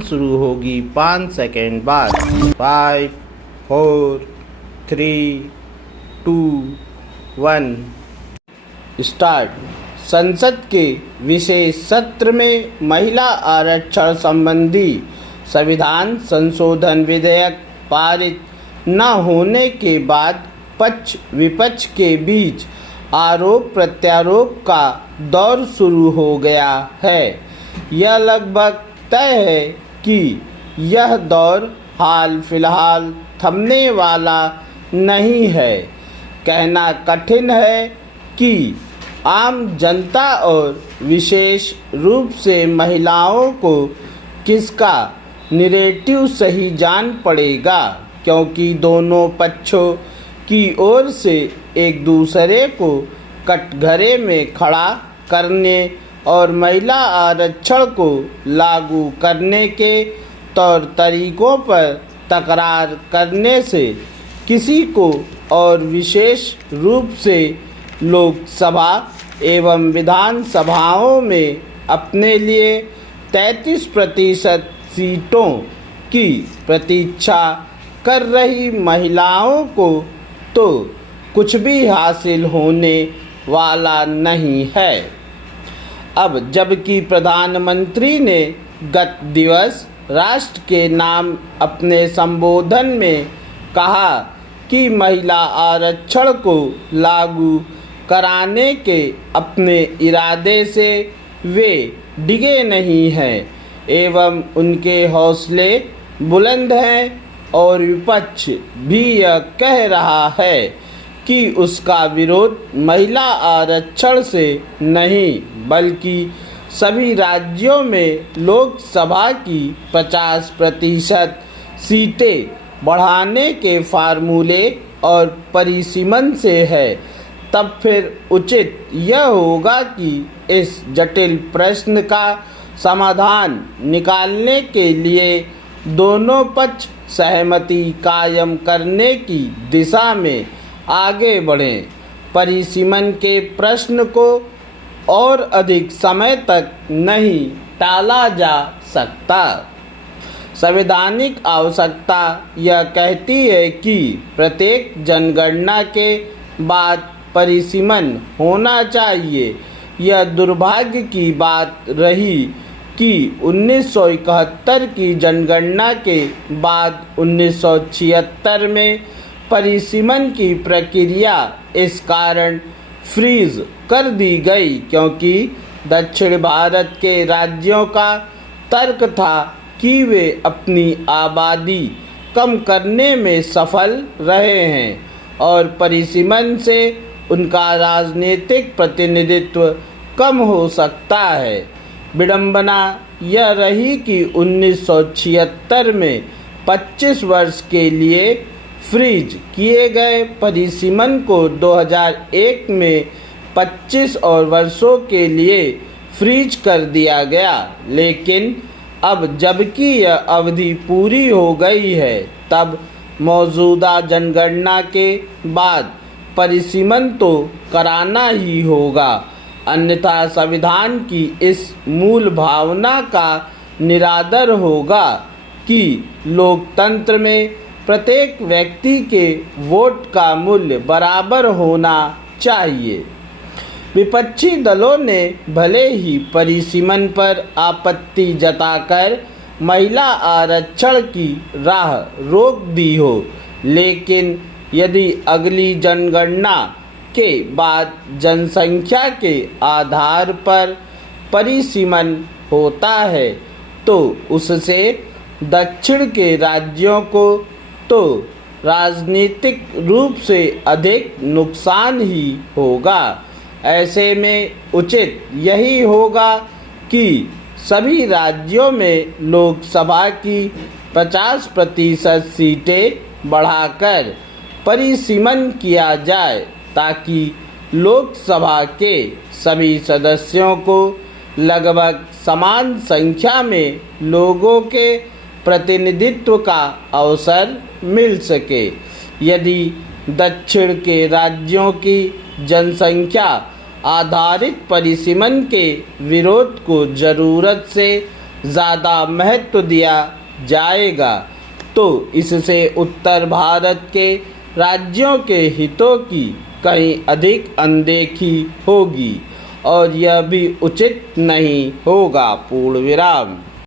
शुरू होगी 5 सेकेंड बाद। 5, 4, 3, 2, 1 स्टार्ट। संसद के विशेष सत्र में महिला आरक्षण संबंधी संविधान संशोधन विधेयक पारित न होने के बाद पक्ष विपक्ष के बीच आरोप प्रत्यारोप का दौर शुरू हो गया है। यह लगभग तय है कि यह दौर हाल फिलहाल थमने वाला नहीं है। कहना कठिन है कि आम जनता और विशेष रूप से महिलाओं को किसका नैरेटिव सही जान पड़ेगा, क्योंकि दोनों पक्षों की ओर से एक दूसरे को कटघरे में खड़ा करने और महिला आरक्षण को लागू करने के तौर तरीकों पर तकरार करने से किसी को और विशेष रूप से लोकसभा एवं विधानसभाओं में अपने लिए 33% सीटों की प्रतीक्षा कर रही महिलाओं को तो कुछ भी हासिल होने वाला नहीं है। अब जबकि प्रधानमंत्री ने गत दिवस राष्ट्र के नाम अपने संबोधन में कहा कि महिला आरक्षण को लागू कराने के अपने इरादे से वे डिगे नहीं हैं एवं उनके हौसले बुलंद हैं, और विपक्ष भी यह कह रहा है कि उसका विरोध महिला आरक्षण से नहीं बल्कि सभी राज्यों में लोकसभा की 50% सीटें बढ़ाने के फार्मूले और परिसीमन से है। तब फिर उचित यह होगा कि इस जटिल प्रश्न का समाधान निकालने के लिए दोनों पक्ष सहमति कायम करने की दिशा में आगे बढ़ें। परिसीमन के प्रश्न को और अधिक समय तक नहीं टाला जा सकता। संवैधानिक आवश्यकता यह कहती है कि प्रत्येक जनगणना के बाद परिसीमन होना चाहिए। यह दुर्भाग्य की बात रही कि 1971 की जनगणना के बाद 1976 में परिसीमन की प्रक्रिया इस कारण फ्रीज कर दी गई क्योंकि दक्षिण भारत के राज्यों का तर्क था कि वे अपनी आबादी कम करने में सफल रहे हैं और परिसीमन से उनका राजनीतिक प्रतिनिधित्व कम हो सकता है। विडंबना यह रही कि 1976 में 25 वर्ष के लिए फ्रीज किए गए परिसीमन को 2001 में 25 और वर्षों के लिए फ्रीज कर दिया गया, लेकिन अब जबकि यह अवधि पूरी हो गई है तब मौजूदा जनगणना के बाद परिसीमन तो कराना ही होगा, अन्यथा संविधान की इस मूल भावना का निरादर होगा कि लोकतंत्र में प्रत्येक व्यक्ति के वोट का मूल्य बराबर होना चाहिए। विपक्षी दलों ने भले ही परिसीमन पर आपत्ति जताकर महिला आरक्षण की राह रोक दी हो, लेकिन यदि अगली जनगणना के बाद जनसंख्या के आधार पर परिसीमन होता है तो उससे दक्षिण के राज्यों को तो राजनीतिक रूप से अधिक नुकसान ही होगा। ऐसे में उचित यही होगा कि सभी राज्यों में लोकसभा की 50% सीटें बढ़ाकर परिसीमन किया जाए ताकि लोकसभा के सभी सदस्यों को लगभग समान संख्या में लोगों के प्रतिनिधित्व का अवसर मिल सके। यदि दक्षिण के राज्यों की जनसंख्या आधारित परिसीमन के विरोध को ज़रूरत से ज़्यादा महत्व दिया जाएगा तो इससे उत्तर भारत के राज्यों के हितों की कहीं अधिक अनदेखी होगी और यह भी उचित नहीं होगा। पूर्ण विराम।